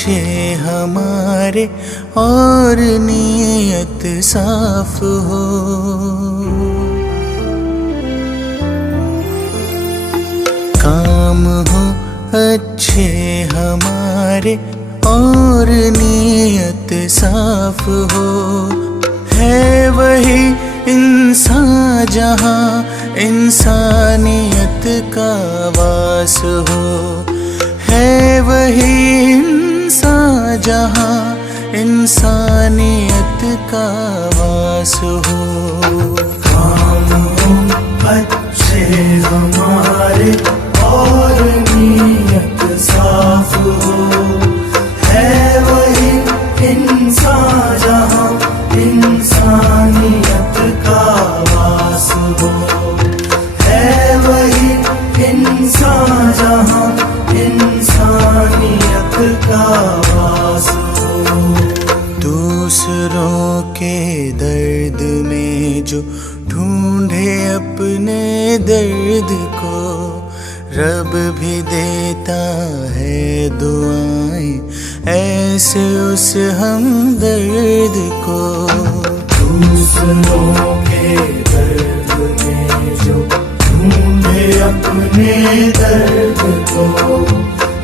अच्छे हमारे और नीयत साफ हो। काम हो अच्छे हमारे और नीयत साफ हो। है वही इंसान जहाँ इंसानियत का वास हो। है वही इंसान जहाँ इंसानियत का वास हो। काम हो अच्छे हमारे और नीयत साफ हो। है वही इंसान जहाँ इंसानियत का वास हो। है वही इंसान जहाँ इंसानियत का वास हो। दूसरों के दर्द में जो ढूंढे अपने दर्द को, रब भी देता है दुआएं ऐसे उस हमदर्द को। दूसरों के दर्द में जो ढूंढे अपने दर्द को,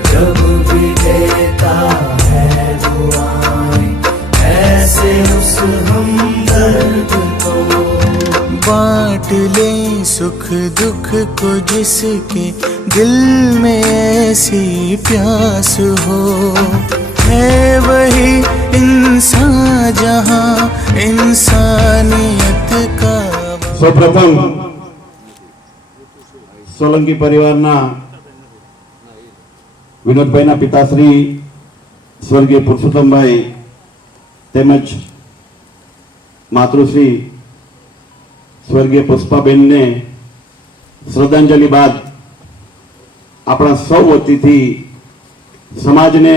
रब भी देता है दुआएं ऐसे उस हमदर्द को। बांट ले सुख दुख को जिसके दिल में ऐसी प्यास हो। है वही इंसान जहाँ इंसानियत का। સૌપ્રથમ સોલંકી પરિવારના વિનોદભાઈના પિતાશ્રી સ્વર્ગીય પુરુષોત્તમભાઈ તેમજ માતૃશ્રી સ્વર્ગીય પુષ્પાબેનને શ્રદ્ધાંજલિ બાદ આપણા સૌ વતીથી સમાજને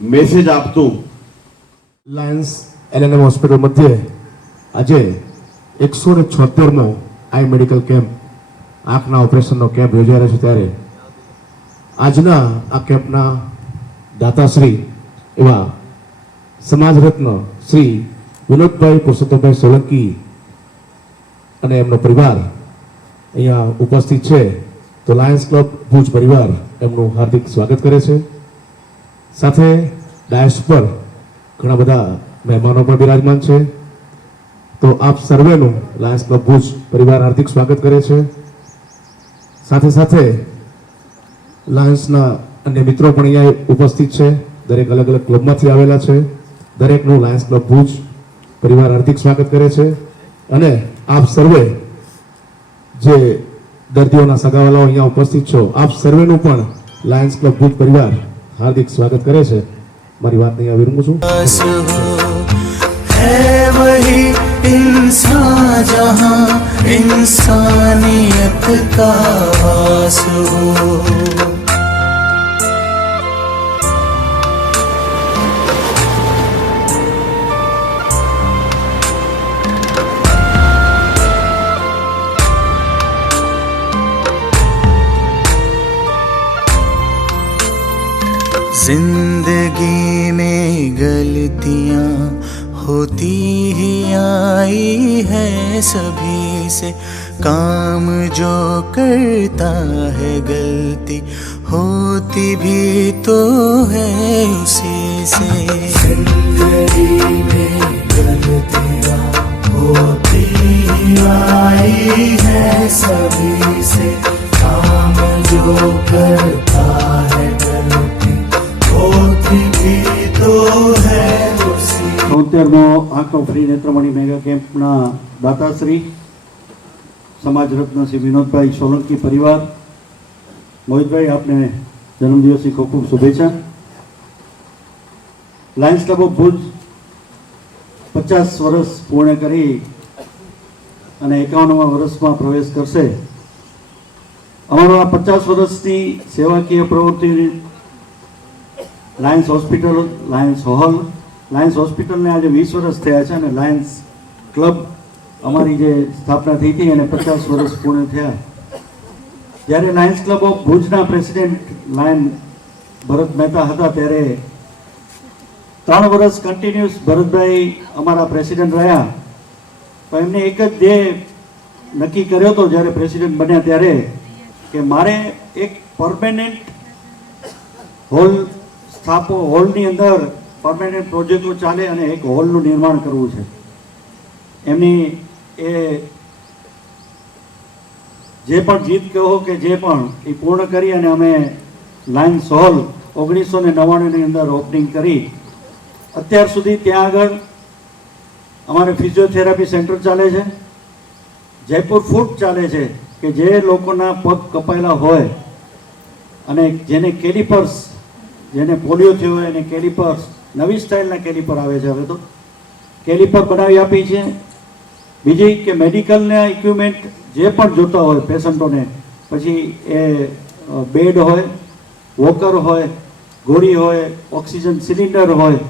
મેસેજ આપતું લાયન્સ એલએનએમ હોસ્પિટલ મધ્યે આજે 176મો આઈ મેડિકલ કેમ્પ આંખના ઓપરેશનનો કેમ્પ યોજાઈ રહ્યો છે। ત્યારે આજના આ કેમ્પના દાતાશ્રી એવા સમાજ રત્ન શ્રી વિનોદભાઈ પુરુષોત્તમભાઈ સોલંકી અને એમનો પરિવાર અહીંયા ઉપસ્થિત છે। તો લાયન્સ ક્લબ ભુજ પરિવાર એમનું હાર્દિક સ્વાગત કરે છે। સાથે ડાયસ પર ઘણા બધા મહેમાનો પણ બિરાજમાન છે। તો આપ સર્વેનું લાયન્સ ક્લબ ભુજ પરિવાર હાર્દિક સ્વાગત કરે છે। સાથે સાથે લાયન્સના અન્ય મિત્રો પણ અહીંયા ઉપસ્થિત છે। દરેક અલગ અલગ ક્લબમાંથી આવેલા છે। દરેકનું લાયન્સ ક્લબ ભુજ પરિવાર હાર્દિક સ્વાગત કરે છે। અને આપ સર્વે જે દર્દીઓના સગાવાલાઓ અહીંયા ઉપસ્થિત છો, આપ સર્વેનું પણ લાયન્સ ક્લબ ભુજ પરિવાર હાર્દિક સ્વાગત કરે છે। મારી વાત અહીંયા વિરમું છું। है वही इंसान जहाँ इंसानियत का वास हो। जिंदगी में गलतियाँ होती ही आई है सभी से। काम जो करता है गलती होती भी तो है उसी से। जिंदगी में गलतियाँ होती ही आई है सभी से। काम जो करता है गलती होती भी तो है उसी। 73મો આંખનો ફ્રી નેત્રમણી મેગા કેમ્પના દાતાશ્રી સમાજ રત્ન શ્રી વિનોદભાઈ સોલંકી પરિવાર। મોહિતભાઈ, આપને જન્મદિવસની ખૂબ ખૂબ શુભેચ્છા। લાયન્સ ક્લબ ઓફ ભુજ 50 વર્ષ પૂર્ણ કરી અને 51મા વર્ષમાં પ્રવેશ કરશે। અમારો આ 50 વર્ષની સેવાકીય પ્રવૃત્તિ Lions hospital, Lions hall, Lions હોસ્પિટલને આજે 20 વર્ષ થયા છે અને લાયન્સ ક્લબ અમારી જે સ્થાપના થઈ હતી એને 50 વર્ષ પૂર્ણ થયા। જ્યારે લાયન્સ ક્લબ ઓફ ભુજના પ્રેસિડેન્ટ લાયન ભરત મહેતા હતા ત્યારે 3 વર્ષ કન્ટિન્યુઅસ ભરતભાઈ અમારા પ્રેસિડેન્ટ રહ્યા, તો એમને એક જ ધ્યેય નક્કી કર્યો હતો જ્યારે પ્રેસિડેન્ટ બન્યા ત્યારે, કે મારે એક પરમેનન્ટ હોલની અંદર પરમેનન્ટ પ્રોજેક્ટો ચાલે અને એક હોલનું નિર્માણ કરવું છે. એમની એ જે પણ જીત કહો કે જે પણ એ પૂર્ણ કરી અને અમે લાયન્સ હોલ 1999ની અંદર ઓપનિંગ કરી. અત્યાર સુધી ત્યાં આગળ અમારે ફિઝિયોથેરાપી સેન્ટર ચાલે છે, જયપુર ફૂટ ચાલે છે, કે જે લોકોના પગ કપાયેલા હોય અને જેને કેલિપર્સ, જેને પોલિયો થયો હોય એને કેલિપર્સ, નવી સ્ટાઇલના કેલિપર આવે છે હવે તો, કેલિપર બનાવી આપી છે. બીજી કે મેડિકલના ઇક્વિપમેન્ટ જે પણ જોતા હોય પેશન્ટોને, પછી એ બેડ હોય, વોકર હોય, ગોળી હોય, ઓક્સિજન સિલિન્ડર હોય,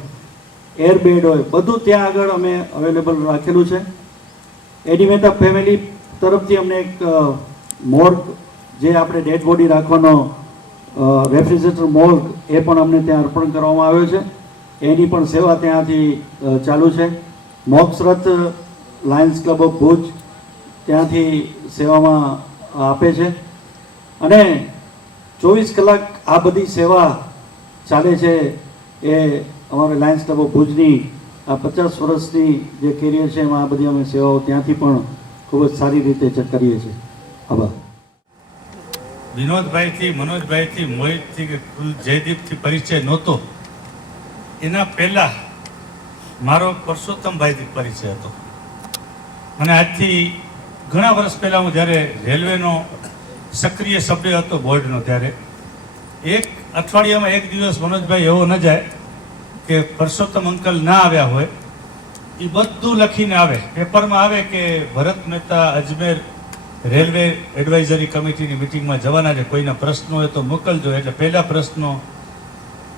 એર બેડ હોય, બધું ત્યાં આગળ અમે અવેલેબલ રાખેલું છે. એની મહેતા ફેમિલી તરફથી અમને એક મોર્ગ, જે આપણે ડેડ બોડી રાખવાનો રેફ્રિજરેટર મોર્ગ, એ પણ અમને ત્યાં અર્પણ કરવામાં આવ્યો છે. એની પણ સેવા ત્યાંથી ચાલુ છે. મોક્ષરથ લાયન્સ ક્લબ ઓફ ભુજ ત્યાંથી સેવામાં આપે છે અને 24 કલાક આ બધી સેવા ચાલે છે. એ અમારે લાયન્સ ક્લબ ઓફ ભુજની આ 50 વર્ષની જે કેરિયર છે એમાં આ બધી અમે સેવાઓ ત્યાંથી પણ ખૂબ જ સારી રીતે કરીએ છીએ. આભાર. વિનોદભાઈથી, મનોજભાઈથી, મોહિતથી કે જયદીપથી પરિચય નહોતો. એના પહેલાં મારો પરસોત્તમભાઈથી પરિચય હતો. અને આજથી ઘણા વર્ષ પહેલાં હું જ્યારે રેલવેનો સક્રિય સભ્ય હતો બોર્ડનો, ત્યારે એક અઠવાડિયામાં એક દિવસ મનોજભાઈ એવો ન જાય કે પરસોત્તમ અંકલ ના આવ્યા હોય. એ બધું લખીને આવે, પેપરમાં આવે કે ભરત મહેતા અજમેર રેલવે એડવાઇઝરી કમિટીની મિટિંગમાં જવાના છે, કોઈના પ્રશ્નો હોય તો મોકલજો. એટલે પહેલા પ્રશ્નો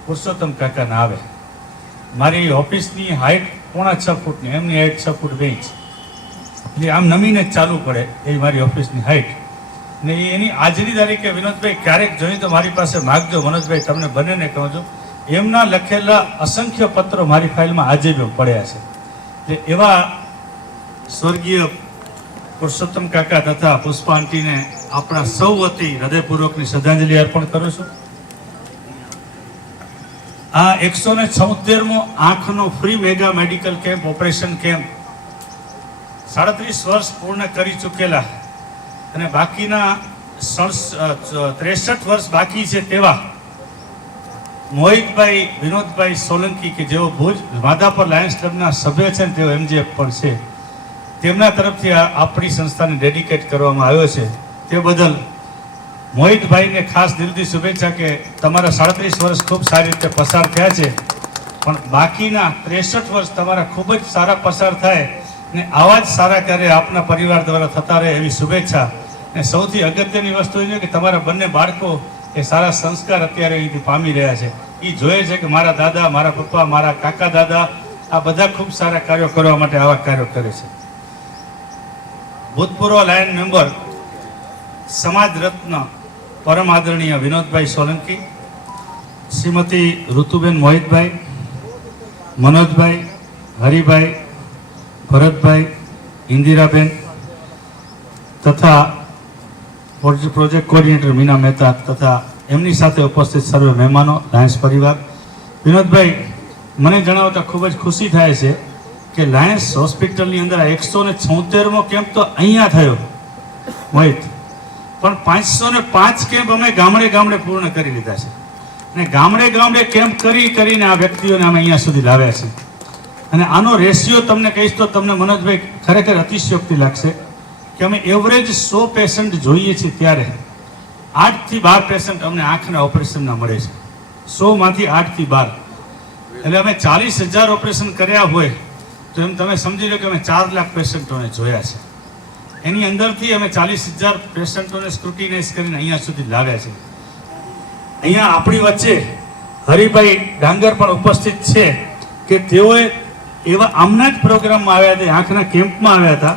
પુરુષોત્તમ કાકાના આવે. મારી ઓફિસની હાઇટ 5.5 ફૂટની, એમની હાઇટ 6 ફૂટ 2 ઇંચ, એટલે આમ નમીને જ ચાલુ પડે એ મારી ઓફિસની હાઇટ. ને એની આજની તારીખે વિનોદભાઈ ક્યારેક જોયું તો મારી પાસે માગજો, મનોજભાઈ તમને બંનેને કહું છું, એમના લખેલા અસંખ્ય પત્રો મારી ફાઇલમાં આજે બી પડ્યા છે. એટલે એવા સ્વર્ગીય પુરુષોત્તમ કાકા તથા પુષ્પા આંટીને આપણા સૌ વતી હૃદયપૂર્વકની શ્રદ્ધાંજલિ અર્પણ કરું છું. આ 176મો આંખનો free mega medical camp, operation camp 37 વર્ષ પૂર્ણ કરી ચૂકેલા અને બાકીના 63 વર્ષ બાકી છે તેવા મોહિતભાઈ વિનોદભાઈ સોલંકી, કે જેઓ ભુજ માધાપર લાયન્સ ક્લબના સભ્ય છે ને તેઓ MGF પણ છે, તેમના તરફથી આપણી સંસ્થાને ડેડિકેટ કરવામાં આવ્યો છે. તે બદલ મોહિતભાઈને ખાસ દિલથી શુભેચ્છા કે તમારા 37 વર્ષ ખૂબ સારી રીતે પસાર થયા છે, પણ બાકીના 63 વર્ષ તમારા ખૂબ જ સારા પસાર થાય ને આવા જ સારા કાર્ય આપના પરિવાર દ્વારા થતા રહે એવી શુભેચ્છા. ને સૌથી અગત્યની વસ્તુ એ છે કે તમારા બંને બાળકો એ સારા સંસ્કાર અત્યારે અહીંથી પામી રહ્યા છે. એ જોઈએ છે કે મારા દાદા, મારા પપ્પા, મારા કાકા દાદા આ બધા ખૂબ સારા કાર્યો કરવા માટે આવા કાર્યો કરે છે. ભૂતપૂર્વ લાયન મેમ્બર, સમાજ રત્ન પરમ આદરણીય વિનોદભાઈ સોલંકી, શ્રીમતી ઋતુબેન મોહિતભાઈ, મનોજભાઈ, હરિભાઈ, ભરતભાઈ, ઇન્દિરાબેન તથા પ્રોજેક્ટ કોર્ડિનેટર મીના મહેતા તથા એમની સાથે ઉપસ્થિત સર્વે મહેમાનો, લાયન્સ પરિવાર. વિનોદભાઈ, મને જણાવતા ખૂબ જ ખુશી થાય છે કે લાયન્સ હોસ્પિટલની અંદર 176મો કેમ્પ તો અહીંયા થયો મોહિત, પણ 505 કેમ્પ અમે ગામડે ગામડે પૂર્ણ કરી લીધા છે. અને ગામડે ગામડે કેમ્પ કરીને આ વ્યક્તિઓને અમે અહીંયા સુધી લાવ્યા છે. અને આનો રેશિયો તમને કહીશ તો તમને મનોજભાઈ ખરેખર અતિશયોક્તિ લાગશે કે અમે એવરેજ 100 પેશન્ટ જોઈએ છીએ ત્યારે 8 થી 12 પેશન્ટ અમને આંખના ઓપરેશનના મળે છે. 100માંથી 8 થી 12, એટલે અમે 40,000 ઓપરેશન કર્યા હોય તો એમ તમે સમજી લો કે અમે 4 લાખ પેશન્ટોને જોયા છે. એની અંદરથી અમે 40,000 પેશન્ટોને સ્ક્રુટિનાઇઝ કરીને અહીંયા સુધી લાવ્યા છે. અહીંયા આપણી વચ્ચે હરિભાઈ ડાંગર પણ ઉપસ્થિત છે કે તેઓએ એવા આમના જ પ્રોગ્રામમાં આવ્યા હતા, આંખના કેમ્પમાં આવ્યા હતા.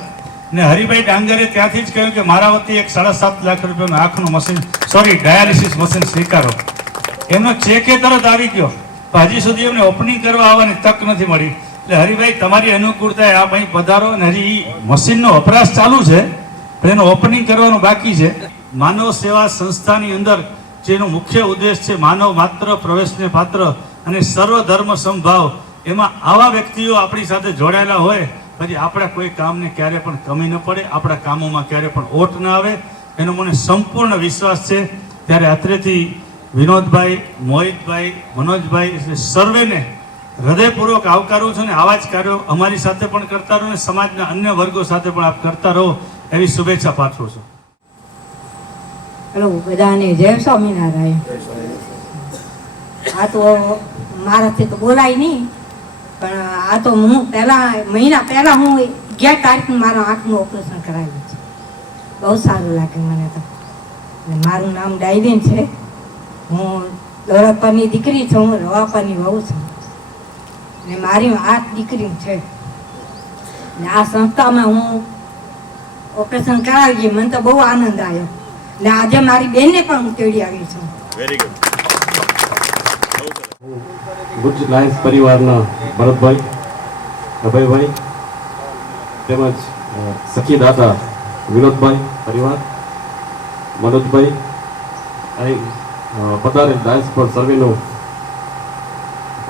ને હરિભાઈ ડાંગરે ત્યાંથી જ કહ્યું કે મારા વતી એક 7.5 લાખ રૂપિયાનું આંખનું મશીન, ડાયાલિસિસ મશીન સ્વીકારો. એનો ચેક તરત આવી ગયો પણ હજી સુધી એમને ઓપનિંગ કરવા આવવાની તક નથી મળી. એટલે હરિભાઈ તમારી અનુકૂળતાએ આપ અહીં પધારો. અને હજી મશીનનો વપરાશ ચાલુ છે પણ એનું ઓપનિંગ કરવાનું બાકી છે. માનવ સેવા સંસ્થાની અંદર જેનો મુખ્ય ઉદ્દેશ છે માનવ માત્ર પ્રવેશને પાત્ર અને સર્વ ધર્મ સમભાવ, એમાં આવા વ્યક્તિઓ આપણી સાથે જોડાયેલા હોય પછી આપણા કોઈ કામને ક્યારે પણ કમી ન પડે, આપણા કામોમાં ક્યારે પણ ઓટ ન આવે, એનો મને સંપૂર્ણ વિશ્વાસ છે. ત્યારે અત્રેથી વિનોદભાઈ, મોહિતભાઈ, મનોજભાઈ સર્વેને હૃદયપૂર્વક આવકારું છું. ને આવા જ કાર્યો અમારી સાથે પણ કરતા રહો અને સમાજના અન્ય વર્ગો સાથે પણ આપ કરતા રહો એવી શુભેચ્છા પાઠવું છું. હેલો બધાને જય સ્વામિનારાયણ. આ તો મારાથી તો બોલાય નહીં, પણ આ તો હું મહિના પહેલા હું 11 તારીખ મારા આંખનું ઓપરેશન કરાવ્યું છે. બહુ સારું લાગે મને તો. મારું નામ ડાયરીન છે. હું દોરાપાની દીકરી છું, હું રવાપાની વહુ છું ને મારી 8 દીકરી છે. ને આ સંસ્થામાં હું ઓપરેશન કરાવી મને તો બહુ આનંદ આવ્યો. ને આજે મારી બેનને પણ હું તેડી આવી છું. Very good. ભુજ લાયન્સ પરિવારના ભરતભાઈ, અભયભાઈ તેમજ સખી દાતા વિનોદભાઈ પરિવાર, મનોજભાઈ અને પધારે લાયન્સ પર સર્વેનો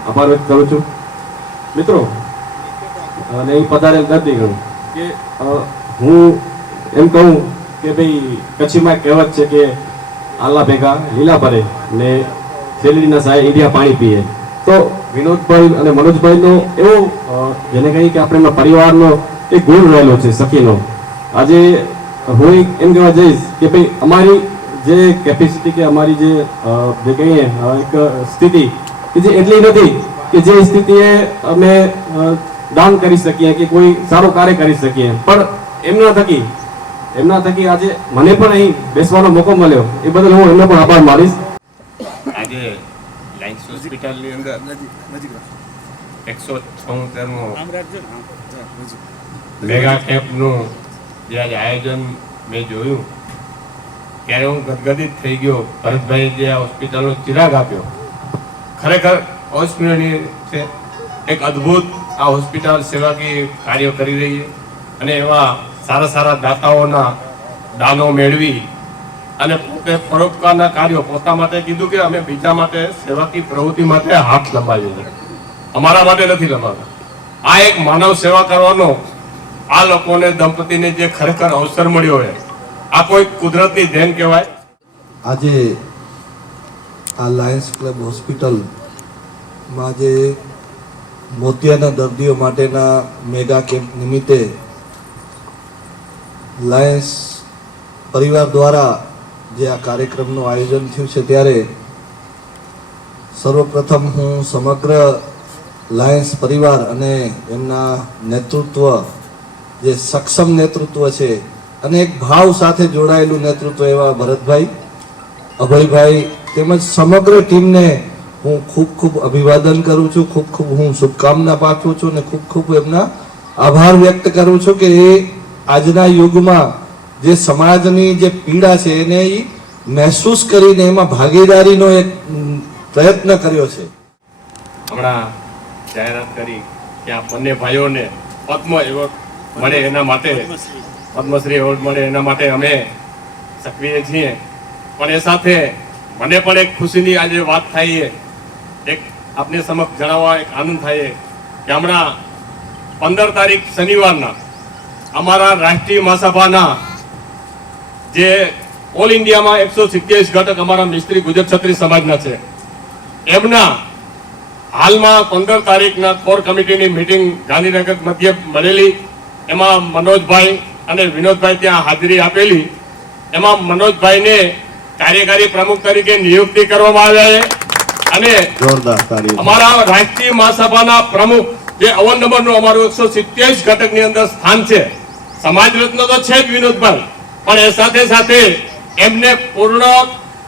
આભાર વ્યક્ત કરું છું. મિત્રો અને અહીં પધારેલ દર્દીગણ કે હું એમ કહું કે ભાઈ કચ્છીમાં કહેવત છે કે આલા ભેગા લીલા ભરે ને શેરડીના સાય ઈડિયા પાણી પીએ. તો વિનોદભાઈ અને મનોજભાઈનો એવો જેને કહીએ કે આપણે એમના પરિવારનો એક ગુણ રહેલો છે સખીનો. આજે હું એમ કહેવા જઈશ કે ભાઈ અમારી જે કેપેસિટી કે અમારી જે કહીએ એક સ્થિતિ કે જે એટલી નથી કે જે સ્થિતિએ અમે દાન કરી શકીએ કે કોઈ સારું કાર્ય કરી શકીએ, પણ એમના થકી આજે મને પણ અહીં બેસવાનો મોકો મળ્યો એ બદલ હું એમનો પણ આભાર માનીશ. આજે લાયન્સ હોસ્પિટલની અંદર 176મો મેગા કેમ્પનું જે આજે આયોજન મેં જોયું ત્યારે હું ગદગદિત થઈ ગયો. ભરતભાઈ જે આ હોસ્પિટલનો ચિરાગ આપ્યો ખરેખર અવિસ્મરણીય છે. એક અદ્ભુત આ હોસ્પિટલ સેવાકીય કાર્ય કરી રહી છે અને એવા સારા સારા દાતાઓના દાનો મેળવી અને પોતે પરોપકારના કાર્યો પોતા માટે કીધું કે અમે બીજા માટે સેવાકીય પ્રવૃત્તિ માટે હાથ લંબાવ્યો છે, અમારા માટે નથી લંબાવ્યો. આ એક માનવ સેવા કરવાનો આ લોકોને દંપતીને જે ખરેખર અવસર મળ્યો હોય આ કોઈ કુદરતની દેન કહેવાય. આજે આ લાયન્સ ક્લબ હોસ્પિટલમાં જે મોતિયાના દર્દીઓ માટેના મેગા કેમ્પ નિમિત્તે લાયન્સ પરિવાર દ્વારા જે આ કાર્યક્રમનું આયોજન થયું છે ત્યારે સર્વપ્રથમ હું સમગ્ર લાયન્સ પરિવાર અને એમના નેતૃત્વ જે સક્ષમ નેતૃત્વ છે અને એક ભાવ સાથે જોડાયેલું નેતૃત્વ એવા ભરતભાઈ, અભયભાઈ તેમજ સમગ્ર ટીમને હું ખૂબ ખૂબ અભિવાદન કરું છું, ખૂબ ખૂબ હું શુભકામના પાઠવું છું અને ખૂબ ખૂબ એમના આભાર વ્યક્ત કરું છું કે એ આજના યુગમાં જે સમાજની જે પીડા છે એને મહેસૂસ કરીને એમાં ભાગીદારીનો એક પ્રયત્ન કર્યો છે. હમણાં જાહેરાત કરી કે આ બંને ભાઈઓને પદ્મ એવોર્ડ મળે એના માટે પદ્મશ્રી એવોર્ડ મળે એના માટે અમે સક્રિય છીએ. પણ એ સાથે મને પણ એક ખુશીની આજે વાત થાય એક આપને સમક્ષ જણાવવા એક આનંદ થાય કે હમણાં 15 તારીખ શનિવારના અમારા રાષ્ટ્રીય મહાસભાના જે ઓલ ઇન્ડિયામાં 127 ઘટક અમારા મિસ્ત્રી ગુજર ક્ષત્રિય સમાજના છે એમના હાલમાં 15 તારીખના કોર કમિટીની મીટિંગ ગાંધીનગર મધ્ય મળેલી. એમાં મનોજભાઈ અને વિનોદભાઈ ત્યાં હાજરી આપેલી. એમાં મનોજભાઈને કાર્યકારી પ્રમુખ તરીકે નિયુક્તિ કરવામાં આવ્યા છે અને અમારા રાષ્ટ્રીય મહાસભાના પ્રમુખ જે અવનંબરનું અમારું 127 ઘટકની અંદર સ્થાન છે. સમાજ રત્ન તો છે જ વિનોદભાઈ, પણ એ સાથે સાથે એમને પૂર્ણ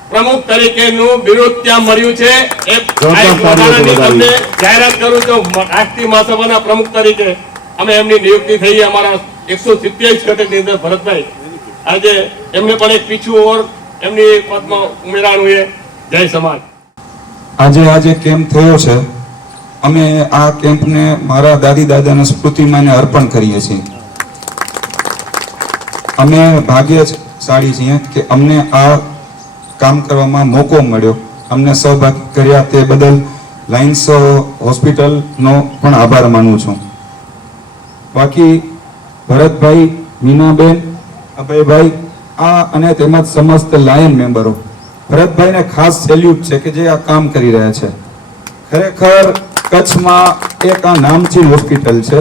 પ્રમુખ તરીકેનું બિરુદ ત્યાં મળ્યું છે. તમને જાહેરાત કરું છું રાષ્ટ્રીય મહાસભાના પ્રમુખ તરીકે અમે એમની નિયુક્તિ થઈ અમારા 127 ઘટકની અંદર. ભરતભાઈ આજે એમને પણ એક પીછું ઓર એમની પદમાં ઉમેરાણું એ જય સમાજ. આજે આ જે કેમ્પ થયો છે, અમે આ કેમ્પને મારા દાદી દાદાના સ્મૃતિમાં અર્પણ કરીએ છીએ. અમે ભાગ્યશાળી છીએ કે અમને આ કામ કરવામાં મોકો મળ્યો, અમને સહભાગી કર્યા, તે બદલ લાયન્સ હોસ્પિટલનો પણ આભાર માનું છું. બાકી ભરતભાઈ, મીનાબેન, અભયભાઈ આ અને તેમજ સમસ્ત લાયન મેમ્બરો, ભરતભાઈને ખાસ સેલ્યુટ છે કે જે આ કામ કરી રહ્યા છે. ખરેખર કચ્છમાં એક આ નામચીન હોસ્પિટલ છે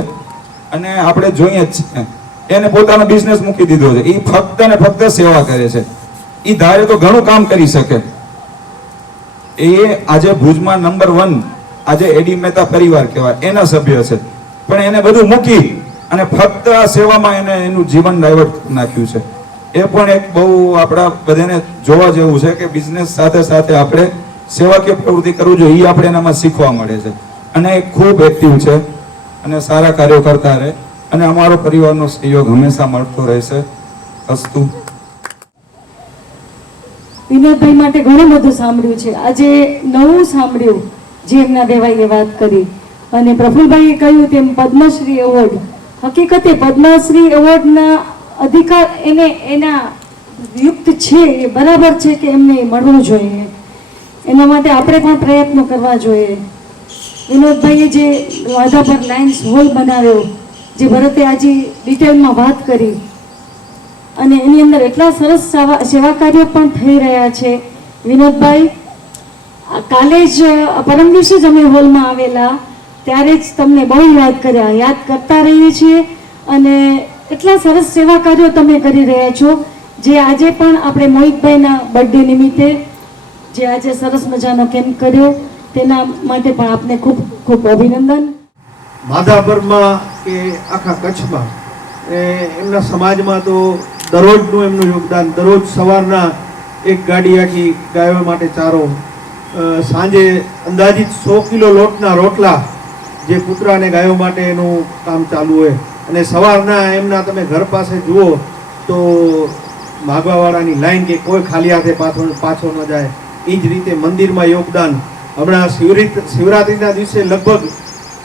અને આપણે જોઈએ જ છીએ એને પોતાનો બિઝનેસ મૂકી દીધો છે. એ ફક્ત ને ફક્ત સેવા કરે છે. એ ધારે તો ઘણું કામ કરી શકે. એ આજે ભુજમાં નંબર 1 આજે એડી મહેતા પરિવાર કહેવાય એના સભ્ય છે, પણ એને બધું મૂકી અને ફક્ત આ સેવામાં એને એનું જીવન ડાયવર્ટ નાખ્યું છે. એ પણ એક બહુ આપણા બધાને જોવા જેવું છે કે બિઝનેસ સાથે સાથે આપણે સેવાકીય પ્રવૃત્તિ કરવું જોઈએ. એ આપણે એનામાં શીખવા મળે છે અને એ ખૂબ એક્ટિવ છે અને સારા કાર્યો કરતા રહે અને અમારો પરિવારનો સહયોગ હંમેશા મળતો રહેશે. અસ્તુ. વિનોદભાઈ માટે ઘણું બધું સાંભળ્યું છે, આજે નવું સાંભળ્યું જે એમના દેવાઈએ વાત કરી. અને પ્રફુલભાઈએ કહ્યું તેમ પદ્મશ્રી એવોર્ડ, હકીકતે પદ્મશ્રી એવોર્ડના અધિકાર એને એના યુક્ત છે, એ બરાબર છે કે એમને મળવું જોઈએ. એના માટે આપણે પણ પ્રયત્નો કરવા જોઈએ. વિનોદભાઈએ જે વાઘાપર લાયન્સ હોલ બનાવ્યો, જે ભરતે આજે ડિટેલમાં વાત કરી, અને એની અંદર એટલા સરસ સેવા કાર્યો પણ થઈ રહ્યા છે. વિનોદભાઈ, કાલે જ પરમ દિવસે જ અમે હોલમાં આવેલા ત્યારે જ તમને બહુ યાદ કર્યા, યાદ કરતા રહીએ છીએ. અને એટલા સરસ સેવા કાર્યો તમે કરી રહ્યા છો, જે આજે પણ આપણે મોહિતભાઈના બર્થડે નિમિત્તે જે આજે સરસ મજાનો કેમ્પ કર્યો તેના માટે પણ આપને ખૂબ ખૂબ અભિનંદન. માધાપરમાં કે આખા કચ્છમાં એમના સમાજમાં તો દરરોજનું એમનું યોગદાન, દરરોજ સવારના એક ગાડી આખી ગાયો માટે ચારો, સાંજે અંદાજિત 100 કિલો લોટના રોટલા જે કૂતરા અને ગાયો માટે એનું કામ ચાલુ હોય. અને સવારના એમના તમે ઘર પાસે જુઓ તો માગવાવાળાની લાઈન કે કોઈ ખાલી હાથે પાછો ન જાય. એ જ રીતે મંદિરમાં યોગદાન. હમણાં શિવરાત્રિના દિવસે લગભગ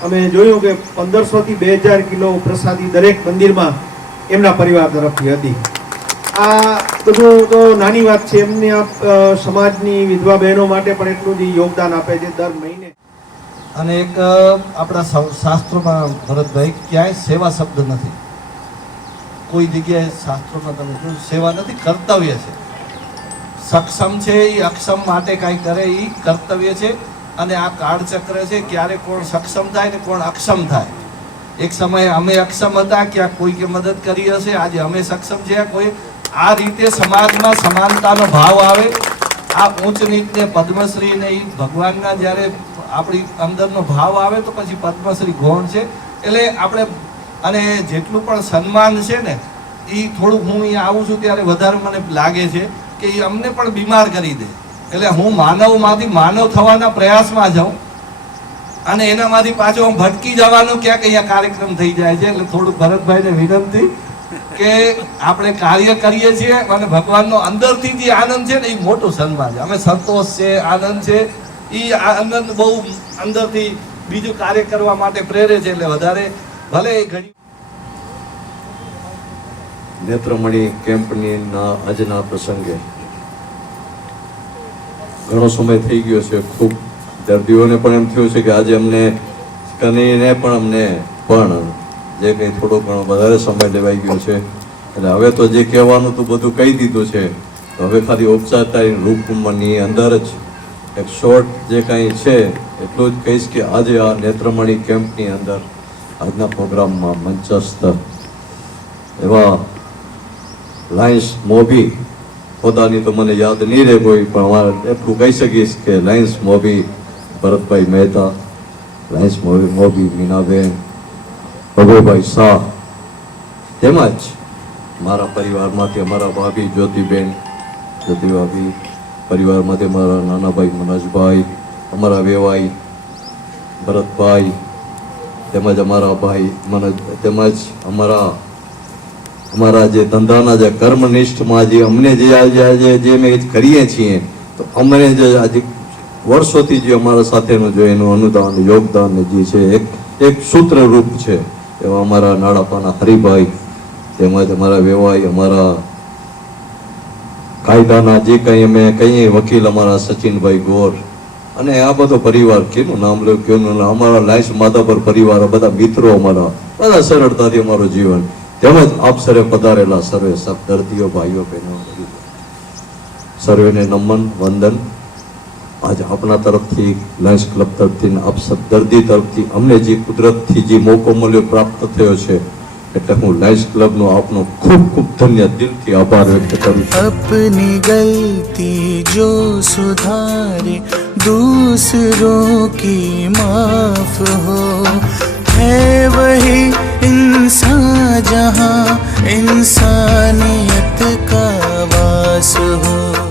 અમે જોયું કે 1500 થી 2000 કિલો પ્રસાદી દરેક મંદિરમાં એમના પરિવાર તરફથી હતી. આ બધું તો નાની વાત છે, એમને સમાજની વિધવા બહેનો માટે પણ એટલું જ યોગદાન આપે છે દર મહિને. અને એક આપણા શાસ્ત્રોમાં ભરતભાઈ ક્યાંય સેવા શબ્દ નથી. કોઈ જગ્યાએ શાસ્ત્રોમાં તમે જો સેવા નથી, કર્તવ્ય છે. સક્ષમ છે એ અક્ષમ માટે કાંઈ કરે એ કર્તવ્ય છે. અને આ કાળચક્ર છે, ક્યારે કોણ સક્ષમ થાય ને કોણ અક્ષમ થાય. એક સમયે અમે અક્ષમ હતા, ક્યાંક કોઈકે મદદ કરી હશે, આજે અમે સક્ષમ છે. કોઈ આ રીતે સમાજમાં સમાનતાનો ભાવ આવે, આ ઊંચ નીચને પદ્મશ્રી ને એ ભગવાનના જ્યારે આપણી અંદરનો ભાવ આવે તો પછી પદ્મશ્રી ગૌણ છે. એટલે આપણે અને જેટલું પણ સન્માન છે ને એ થોડુંક હું અહીંયા આવું છું ત્યારે વધારે મને લાગે છે કે એ અમને પણ બીમાર કરી દે. એટલે હું માનવમાંથી માનવ થવાના પ્રયાસમાં જાઉં અને એનામાંથી પાછો હું ભટકી જવાનું ક્યાંક અહીંયા કાર્યક્રમ થઈ જાય છે. એટલે થોડુંક ભરતભાઈને વિનંતી કે આપણે કાર્ય કરીએ છીએ અને ભગવાનનો અંદરથી જે આનંદ છે ને એ મોટું સન્માન છે. અમે સંતોષ છે, આનંદ છે, એ આનંદ બહુ અંદરથી બીજું કાર્ય કરવા માટે પ્રેરે છે. એટલે વધારે ભલે એ ઘણી નેત્રમણી કેમ્પની આજના પ્રસંગે ઘણો સમય થઈ ગયો છે. ખૂબ દર્દીઓને પણ એમ થયું છે કે આજે અમને કનીને પણ અમને પણ જે કંઈ થોડો ઘણો વધારે સમય લેવાઈ ગયો છે. એટલે હવે તો જે કહેવાનું હતું બધું કહી દીધું છે. તો હવે ખાલી ઔપચારિકતાની રૂપની અંદર જ એક શોર્ટ જે કંઈ છે એટલું જ કહીશ કે આજે આ નેત્રમણી કેમ્પની અંદર આજના પ્રોગ્રામમાં મંચસ્થ એવા લાયન્સ મોભી, પોતાની તો મને યાદ નહીં રહે કોઈ, પણ અમારે એટલું કહી શકીશ કે લાયન્સ મોભી ભરતભાઈ મહેતા, લાયન્સ મોભી મીનાબેન, ભગોભાઈ શાહ, તેમજ મારા પરિવારમાંથી અમારા ભાભી જ્યોતિબેન, જ્યોતિભાભી, પરિવારમાંથી અમારા નાનાભાઈ મનોજભાઈ, અમારા વેવાઈ ભરતભાઈ, તેમજ અમારા ભાઈ મનોજ, તેમજ અમારા જે ધંધાના જે કર્મનિષ્ઠમાં જે અમને જે આજે અમે કરીએ છીએ તો અમને જે આજે વર્ષોથી જે અમારા સાથેનું જો એનું અનુદાન યોગદાન જે છે એક સૂત્રરૂપ છે એવા અમારા નાડાપાના હરિભાઈ, તેમજ અમારા વેવાઈ, અમારા કાયદાના જે કંઈ અમે કહીએ વકીલ અમારા સચિનભાઈ ગોર, અને આ બધો પરિવાર, કેનું નામ લો કેનું નામ, અમારા લાયન્સ માધાપર પરિવાર, બધા મિત્રો અમારા, બધા સરળતાથી અમારું જીવન, તેમજ આપ સરે પધારેલા સર્વે સબ દર્દીઓ ભાઈઓ બહેનો સર્વેને નમન વંદન. આજ આપણા તરફથી લાયન્સ ક્લબ તરફથી આપ સબ દર્દી તરફથી અમને જે કુદરતથી જે મોકો મળ્યો પ્રાપ્ત થયો છે, એટલે હું લાયન્સ ક્લબનો આપનો ખૂબ ખૂબ ધન્ય દિલથી આભાર વ્યક્ત કરું છું. अपनी गलती जो सुधारे दूसरों की माफ हो, है वही इंसान जहाँ इंसानियत का वास हो.